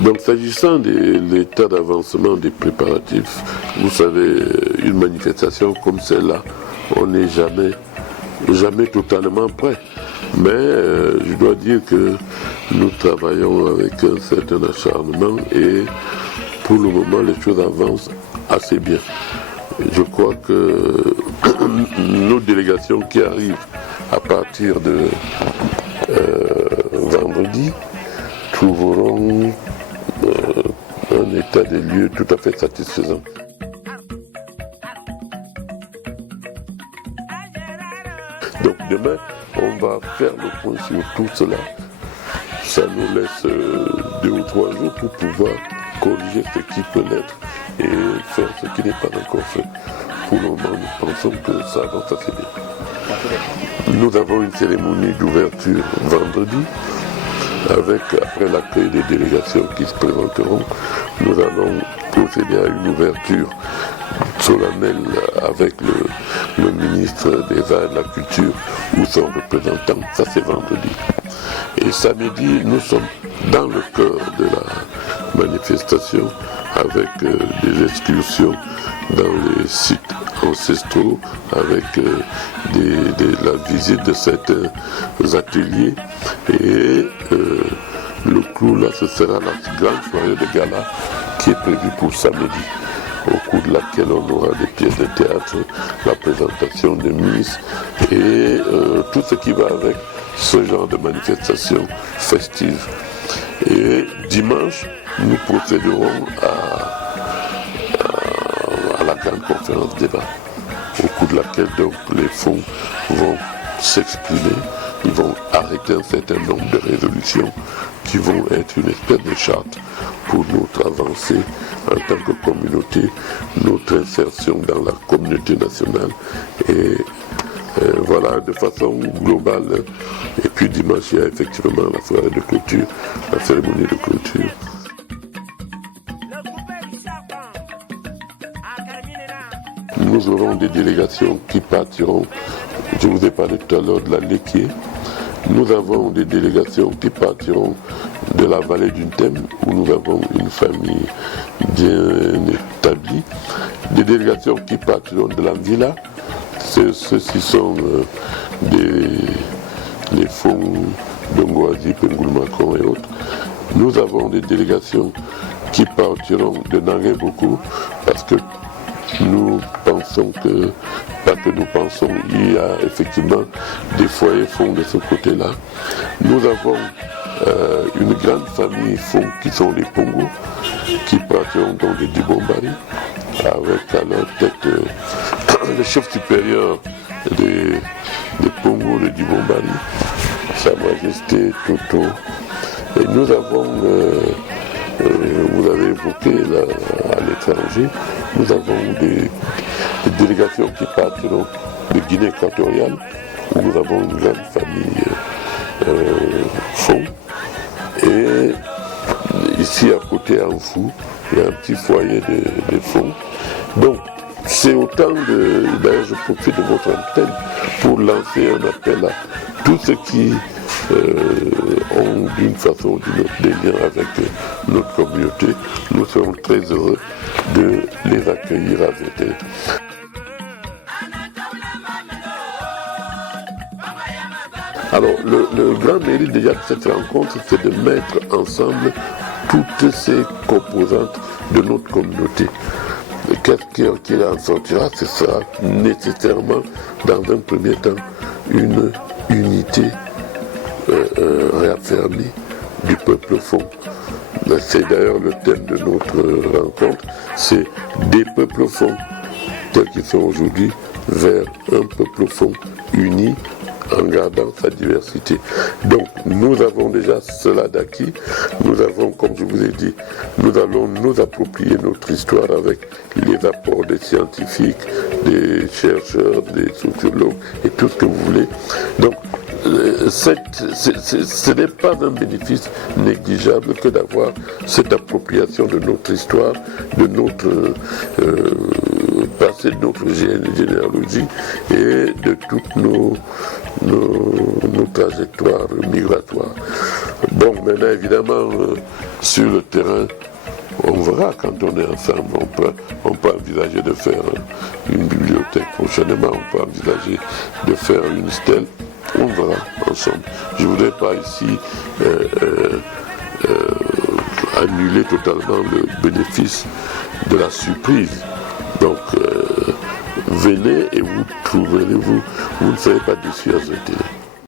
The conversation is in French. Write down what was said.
Donc s'agissant de l'état d'avancement des préparatifs, vous savez, une manifestation comme celle-là, on n'est jamais totalement prêt. Mais je dois dire que nous travaillons avec un certain acharnement et pour le moment les choses avancent assez bien. Je crois que nos délégations qui arrivent à partir de vendredi trouveront un état des lieux tout à fait satisfaisant. Donc demain, on va faire le point sur tout cela. Ça nous laisse 2 ou 3 jours pour pouvoir corriger ce qui peut l'être et faire ce qui n'est pas encore fait. Pour le moment, nous pensons que ça avance assez bien. Nous avons une cérémonie d'ouverture vendredi. Après l'accueil des délégations qui se présenteront, nous allons procéder à une ouverture solennelle avec le ministre des Arts et de la Culture ou son représentant. Ça, c'est vendredi. Et samedi, nous sommes dans le cœur de la manifestation avec des excursions dans les sites ancestraux, avec la visite de certains ateliers. Et le clou là, ce sera la grande soirée de gala qui est prévue pour samedi, au cours de laquelle on aura des pièces de théâtre, la présentation de Miss et tout ce qui va avec ce genre de manifestation festive. Et dimanche, nous procéderons à la grande conférence débat, au cours de laquelle donc les fonds vont s'exprimer, ils vont arrêter un certain nombre de résolutions qui vont être une espèce de charte pour notre avancée en tant que communauté, notre insertion dans la communauté nationale et voilà, de façon globale. Et puis dimanche, il y a effectivement la soirée de clôture, la cérémonie de clôture. Nous aurons des délégations qui partiront, je vous ai parlé tout à l'heure de la Léquier. Nous avons des délégations qui partiront de la vallée du Thème, où nous avons une famille bien établie. Des délégations qui partiront de la Villa. Ceux-ci sont les fonds de Ngoazi, Pengoul Macron et autres. Nous avons des délégations qui partiront de Nangué-Boko parce que nous pensons que, pas que nous pensons, il y a effectivement des foyers fonds de ce côté-là. Nous avons une grande famille fonds qui sont les Pongos, qui partiront donc de Dibombari, avec à leur tête le chef supérieur des Pongos de Dibombari, Sa Majesté Toto. Et nous avons, vous avez évoqué là, à l'étranger, nous avons des délégations qui partiront de Guinée équatoriale, où nous avons une grande famille fonds. Et ici à côté, en Fou, il y a un petit foyer de fonds. Donc, c'est autant de... D'ailleurs, je profite de votre antenne pour lancer un appel à tous ceux qui ont d'une façon ou d'une autre des liens avec notre communauté. Nous serons très heureux de les accueillir à Vété. Alors, le grand mérite déjà de cette rencontre, c'est de mettre ensemble toutes ces composantes de notre communauté. Qu'est-ce qui en sortira? Ce sera nécessairement, dans un premier temps, une unité réaffirmée du peuple fond. C'est d'ailleurs le thème de notre rencontre, c'est des peuples fonds tels qu'ils sont aujourd'hui vers un peuple fond uni en gardant sa diversité. Donc nous avons déjà cela d'acquis. Nous avons, comme je vous ai dit, nous allons nous approprier notre histoire avec les apports des scientifiques, des chercheurs, des sociologues et tout ce que vous voulez. Donc ce n'est pas un bénéfice négligeable que d'avoir cette appropriation de notre histoire, de notre passé, de notre généalogie et de toutes nos trajectoires migratoires. Bon, maintenant, évidemment, sur le terrain, on verra quand on est ensemble. On peut envisager de faire une bibliothèque prochainement, on peut envisager de faire une stèle. On verra ensemble. Je ne voudrais pas ici annuler totalement le bénéfice de la surprise. Donc, venez et vous trouverez, vous ne serez pas déçus à ce télé.